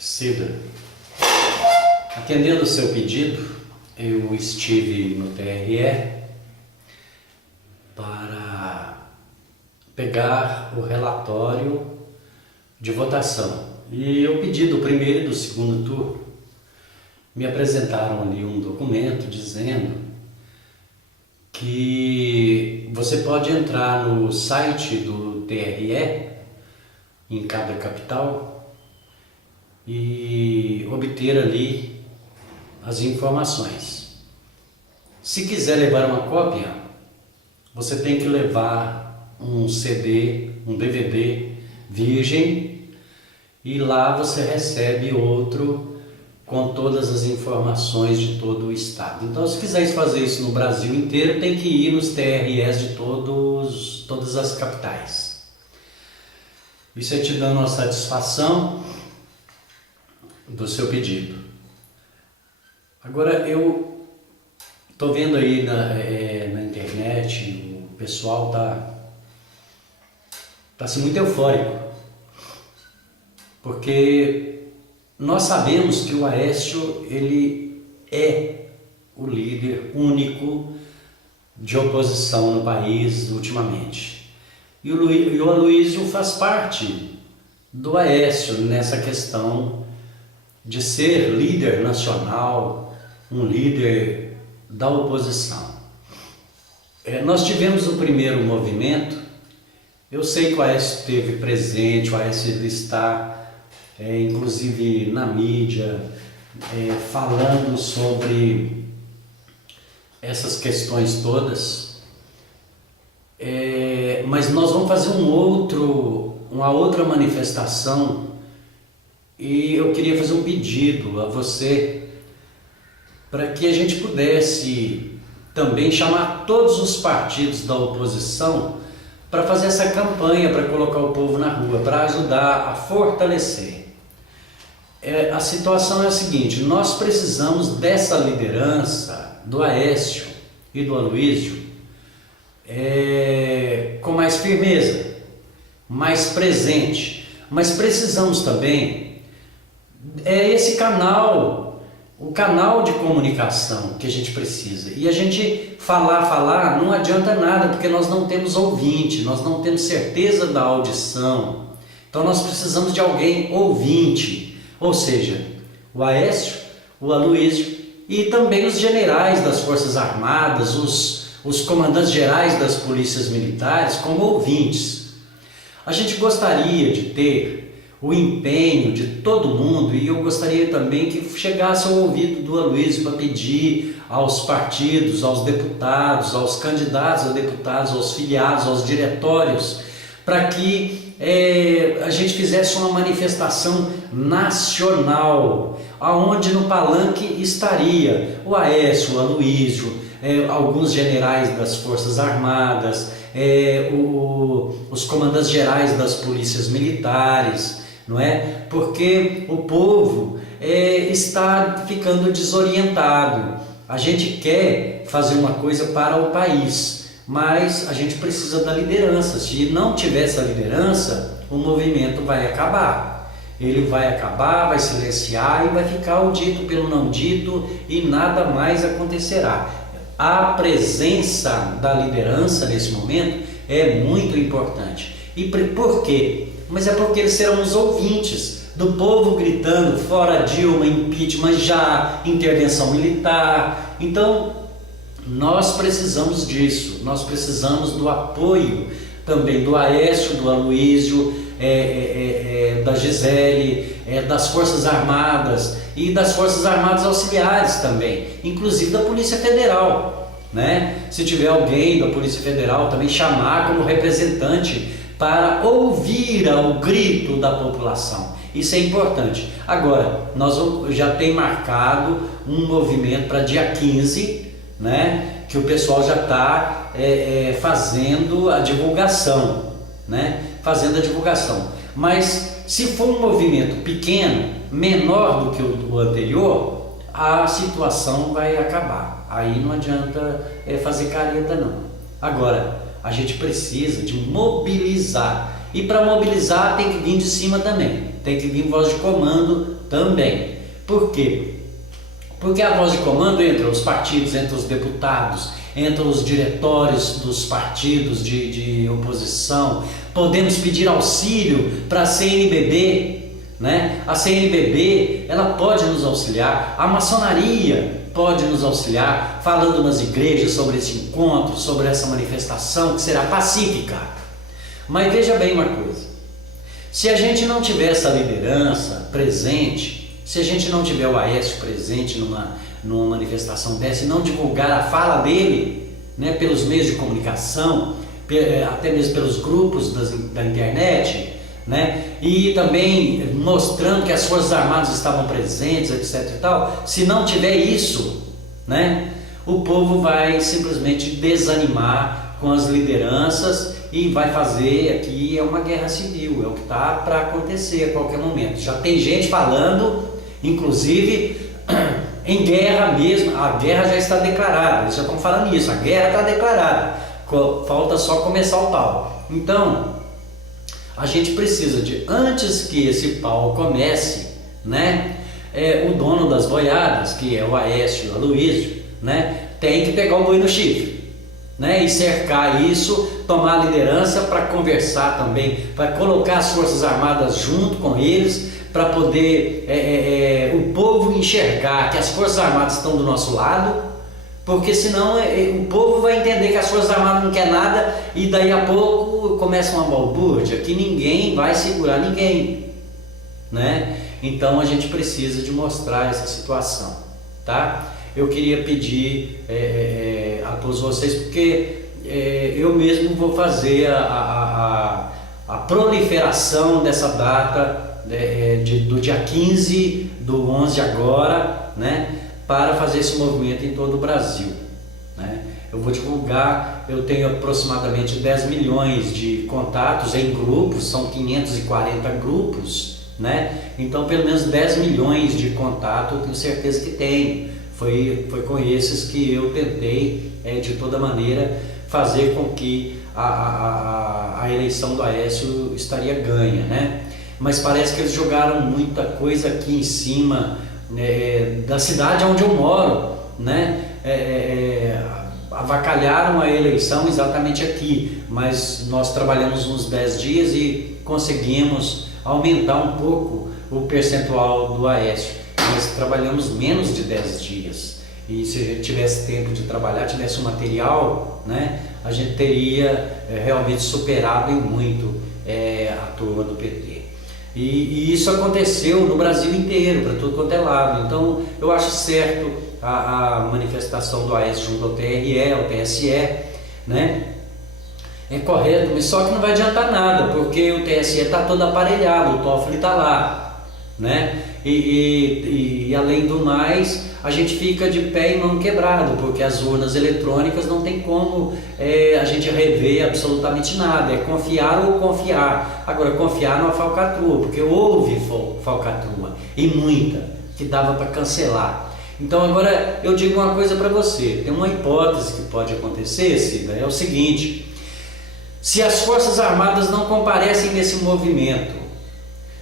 Cida, atendendo o seu pedido, eu estive no TRE para pegar o relatório de votação. E eu pedi do primeiro e do segundo turno. Me apresentaram ali um documento dizendo que você pode entrar no site do TRE em cada capital e obter ali as informações. Se quiser levar uma cópia, você tem que levar um CD, um DVD virgem, e lá você recebe outro com todas as informações de todo o estado. Então, se quiser fazer isso no Brasil inteiro, tem que ir nos TREs de todas as capitais. Isso é te dando uma satisfação do seu pedido. Agora, eu estou vendo aí na internet, o pessoal tá assim, muito eufórico, porque nós sabemos que o Aécio, ele é o líder único de oposição no país ultimamente. E o Aloysio faz parte do Aécio nessa questão de ser líder nacional, um líder da oposição. Nós tivemos o primeiro movimento. Eu sei que o Aécio esteve presente, o Aécio está inclusive na mídia, falando sobre essas questões todas, mas nós vamos fazer uma outra manifestação, e eu queria fazer um pedido a você para que a gente pudesse também chamar todos os partidos da oposição para fazer essa campanha, para colocar o povo na rua, para ajudar a fortalecer. A situação é a seguinte: nós precisamos dessa liderança do Aécio e do Aloysio com mais firmeza, mais presente, mas precisamos também esse canal, o canal de comunicação que a gente precisa. E a gente falar não adianta nada, porque nós não temos ouvinte, nós não temos certeza da audição. Então nós precisamos de alguém ouvinte, ou seja, o Aécio, o Aloysio e também os generais das Forças Armadas, os comandantes gerais das polícias militares como ouvintes. A gente gostaria de ter o empenho de todo mundo, e eu gostaria também que chegasse ao ouvido do Aloysio para pedir aos partidos, aos deputados, aos candidatos a deputados, aos filiados, aos diretórios, para que a gente fizesse uma manifestação nacional, aonde no palanque estaria o Aécio, o Aloysio, alguns generais das Forças Armadas, os comandantes gerais das polícias militares, não é? Porque o povo está ficando desorientado. A gente quer fazer uma coisa para o país, mas a gente precisa da liderança. Se não tiver essa liderança, o movimento vai acabar. Ele vai acabar, vai silenciar e vai ficar o dito pelo não dito, e nada mais acontecerá. A presença da liderança nesse momento é muito importante. E por quê? Mas é porque eles serão os ouvintes do povo gritando fora Dilma, impeachment já, intervenção militar. Então nós precisamos disso, nós precisamos do apoio também do Aécio, do Aloysio, da Gisele, das Forças Armadas e das Forças Armadas Auxiliares também, inclusive da Polícia Federal, né? Se tiver alguém da Polícia Federal, também chamar como representante para ouvir o grito da população. Isso é importante. Agora, nós já tem marcado um movimento para dia 15, né? Que o pessoal já está fazendo a divulgação, né? Fazendo a divulgação. Mas se for um movimento pequeno, menor do que o anterior, a situação vai acabar. Aí não adianta fazer careta, não. Agora, a gente precisa de mobilizar. E para mobilizar tem que vir de cima também. tem que vir voz de comando também. Por quê? Porque a voz de comando entre os partidos, entre os deputados, entre os diretórios dos partidos de oposição, podemos pedir auxílio para a CNBB, né? A CNBB, ela pode nos auxiliar, a maçonaria pode nos auxiliar, falando nas igrejas sobre esse encontro, sobre essa manifestação que será pacífica. Mas veja bem uma coisa, se a gente não tiver essa liderança presente, se a gente não tiver o Aécio presente numa manifestação dessa e não divulgar a fala dele, né, pelos meios de comunicação, até mesmo pelos grupos da internet, né, e também mostrando que as Forças Armadas estavam presentes, etc. e tal, se não tiver isso, né, o povo vai simplesmente desanimar com as lideranças e vai fazer aqui uma guerra civil, é o que está para acontecer a qualquer momento. Já tem gente falando, inclusive, em guerra mesmo, a guerra já está declarada, eles já estão falando isso, a guerra está declarada, falta só começar o pau. Então, a gente precisa de, antes que esse pau comece, né, o dono das boiadas, que é o Aécio e o Aloysio, né, tem que pegar o boi no chifre, né, e cercar isso, tomar a liderança para conversar também, para colocar as Forças Armadas junto com eles, para poder o povo enxergar que as Forças Armadas estão do nosso lado, porque senão o povo vai entender que as Forças Armadas não quer nada e daí a pouco começa uma balbúrdia que ninguém vai segurar ninguém, né? Então a gente precisa de mostrar essa situação, tá? Eu queria pedir a todos vocês, porque eu mesmo vou fazer a proliferação dessa data do dia 15 do 11 agora, né, para fazer esse movimento em todo o Brasil, né? Eu vou divulgar, eu tenho aproximadamente 10 milhões de contatos em grupos, são 540 grupos, né? Então pelo menos 10 milhões de contatos eu tenho certeza que tenho. Foi com esses que eu tentei de toda maneira fazer com que a eleição do Aécio estaria ganha, né? Mas parece que eles jogaram muita coisa aqui em cima da cidade onde eu moro, né? Avacalharam a eleição exatamente aqui, mas nós trabalhamos uns 10 dias e conseguimos aumentar um pouco o percentual do Aécio, mas trabalhamos menos de 10 dias, e se a gente tivesse tempo de trabalhar, tivesse o material, né, a gente teria realmente superado em muito a turma do PT. E isso aconteceu no Brasil inteiro, para tudo quanto é lado. Então eu acho certo a manifestação do Aécio junto ao TRE, ao TSE, né? É correto, mas só que não vai adiantar nada, porque o TSE está todo aparelhado, o Toffoli está lá, né? E além do mais, a gente fica de pé e mão quebrado, porque as urnas eletrônicas não tem como a gente rever absolutamente nada, é confiar ou confiar. Agora, confiar numa falcatrua, porque houve falcatrua, e muita, que dava para cancelar. Então agora eu digo uma coisa para você, tem uma hipótese que pode acontecer, Cida, é o seguinte: se as Forças Armadas não comparecem nesse movimento,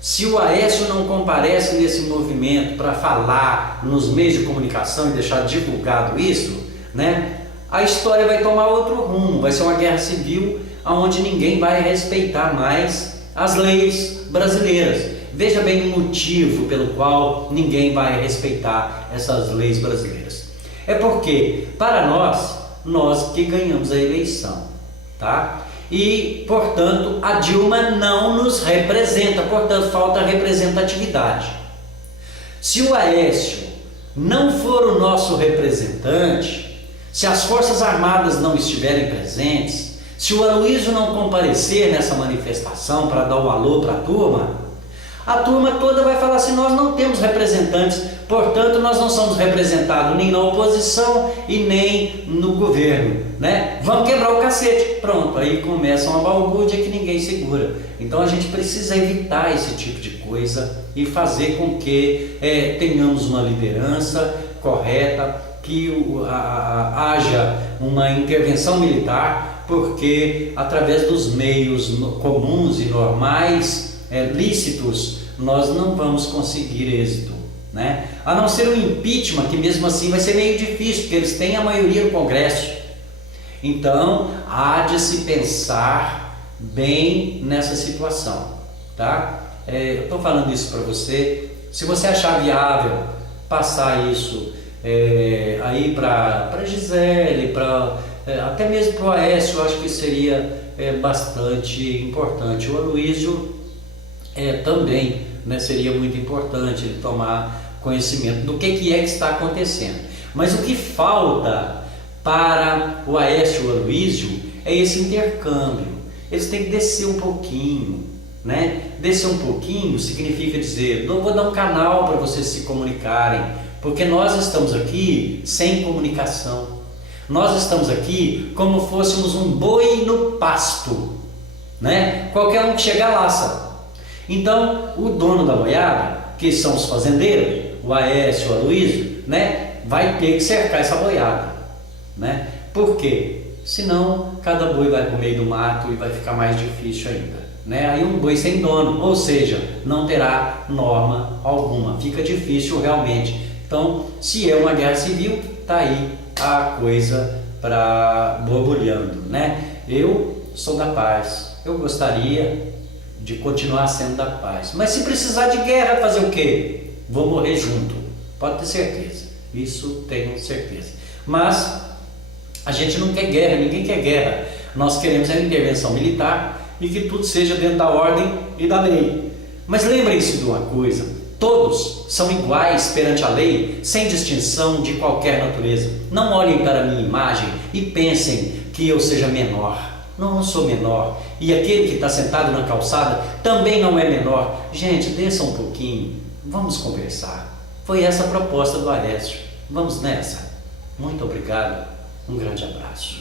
se o Aécio não comparece nesse movimento para falar nos meios de comunicação e deixar divulgado isso, né, a história vai tomar outro rumo, vai ser uma guerra civil onde ninguém vai respeitar mais as leis brasileiras. Veja bem o motivo pelo qual ninguém vai respeitar essas leis brasileiras. É porque, para nós que ganhamos a eleição, tá? E, portanto, a Dilma não nos representa, portanto, falta representatividade. Se o Aécio não for o nosso representante, se as Forças Armadas não estiverem presentes, se o Aloysio não comparecer nessa manifestação para dar o alô para a turma toda vai falar assim: nós não temos representantes, portanto nós não somos representados nem na oposição e nem no governo, né? Vamos quebrar o cacete. Pronto, aí começa uma balbúrdia que ninguém segura. Então a gente precisa evitar esse tipo de coisa e fazer com que tenhamos uma liderança correta, que haja uma intervenção militar, porque através dos meios comuns e normais, lícitos, nós não vamos conseguir êxito, né? A não ser o impeachment, que mesmo assim vai ser meio difícil, porque eles têm a maioria no Congresso. Então, há de se pensar bem nessa situação, tá? Eu estou falando isso para você. Se você achar viável passar isso aí para Gisele, até mesmo para o Aécio, eu acho que seria bastante importante. O Aloysio também, né, seria muito importante ele tomar conhecimento do que é que está acontecendo. Mas o que falta para o Aécio e o Aloysio é esse intercâmbio. Eles têm que descer um pouquinho, né? Descer um pouquinho significa dizer, não vou dar um canal para vocês se comunicarem, porque nós estamos aqui sem comunicação. Nós estamos aqui como fôssemos um boi no pasto, né? Qualquer um que chegar laça. Então, o dono da boiada, que são os fazendeiros, o Aécio, o Aloysio, né, vai ter que cercar essa boiada, né? Por quê? Senão, cada boi vai para o meio do mato e vai ficar mais difícil ainda, né? Aí um boi sem dono, ou seja, não terá norma alguma, fica difícil realmente. Então, se é uma guerra civil, tá aí a coisa para borbulhando, né? Eu sou da paz, eu gostaria de continuar sendo da paz, mas se precisar de guerra, fazer o quê? Vou morrer junto, pode ter certeza, isso tenho certeza. Mas a gente não quer guerra, ninguém quer guerra, nós queremos a intervenção militar e que tudo seja dentro da ordem e da lei. Mas lembrem-se de uma coisa, todos são iguais perante a lei, sem distinção de qualquer natureza. Não olhem para a minha imagem e pensem que eu seja menor. Não, não sou menor. E aquele que está sentado na calçada também não é menor. Gente, desça um pouquinho, vamos conversar. Foi essa a proposta do Aécio. Vamos nessa. Muito obrigado. Um grande abraço.